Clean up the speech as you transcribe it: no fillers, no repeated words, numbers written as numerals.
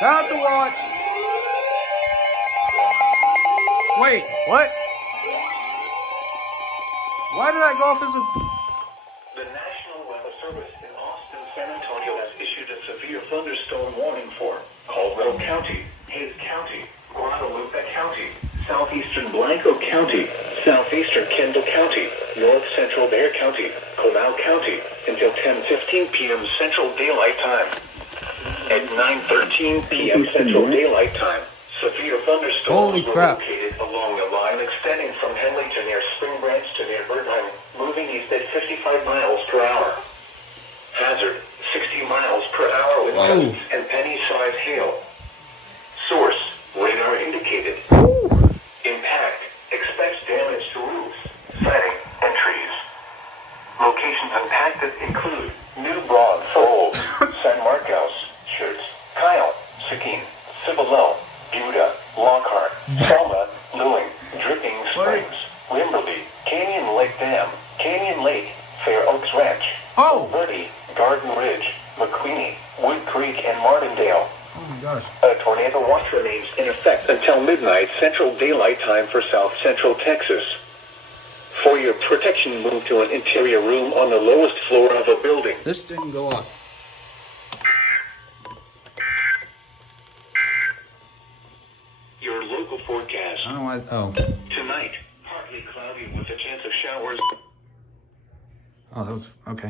Time to watch. Wait, what? Why did I go off as a... The National Weather Service in Austin, San Antonio has issued a severe thunderstorm warning for Caldwell County, Hayes County, Guadalupe County, southeastern Blanco County, southeastern Kendall County, north central Bexar County, Comal County, until 10:15 p.m. Central Daylight Time. At 9:13 p.m. Central Daylight Time, severe thunderstorms were located along the line extending from Henley to near Spring Branch to near Birdheim, moving east at 55 miles per hour. Hazard, 60 miles per hour with gusts and penny-sized hail. Source, radar indicated. Impact, expects damage to roofs, siding, and trees. Locations impacted include New Broad, Fold, San Marcos, Schutz, Kyle, Sikine, Cibolo, Buda, Lockhart, Selma, Lewing, Dripping Springs, Wimberley, Canyon Lake Dam, Canyon Lake, Fair Oaks Ranch, Verde, Garden Ridge, McQueenie, Wood Creek, and Martindale. Oh my gosh. A tornado watch remains in effect until midnight Central Daylight Time for South Central Texas. For your protection, move to an interior room on the lowest floor of a building. This didn't go off. Your local forecast. I don't know why. Oh. Tonight, partly cloudy with a chance of showers. Oh, that was okay.